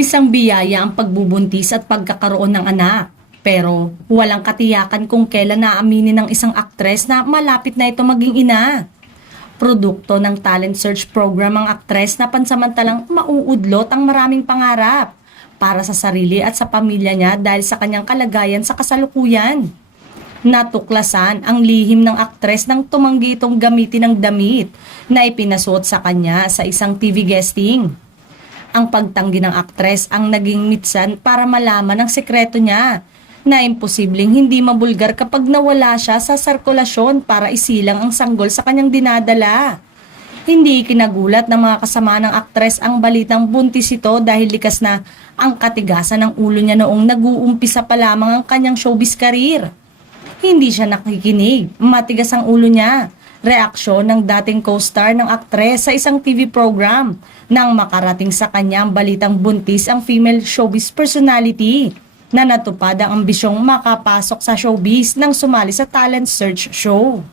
Isang biyaya ang pagbubuntis at pagkakaroon ng anak. Pero walang katiyakan kung kailan naaminin ng isang aktres na malapit na ito maging ina. Produkto ng talent search program ang aktres na pansamantalang mauudlot ang maraming pangarap para sa sarili at sa pamilya niya dahil sa kanyang kalagayan sa kasalukuyan. Natuklasan ang lihim ng aktres nang tumanggi itong gamitin ng damit na ipinasuot sa kanya sa isang TV guesting. Ang pagtanggi ng aktres ang naging mitsan para malaman ang sekreto niya na imposibleng hindi mabulgar kapag nawala siya sa sirkulasyon para isilang ang sanggol sa kanyang dinadala. Hindi kinagulat ng mga kasama ng aktres ang balitang buntis ito dahil likas na ang katigasan ng ulo niya noong nag-uumpisa pa lamang ang kanyang showbiz career. Hindi siya nakikinig, matigas ang ulo niya. Reaksyon ng dating co-star ng aktres sa isang TV program nang makarating sa kanya ang balitang buntis ang female showbiz personality na natupad ang ambisyong makapasok sa showbiz nang sumali sa talent search show.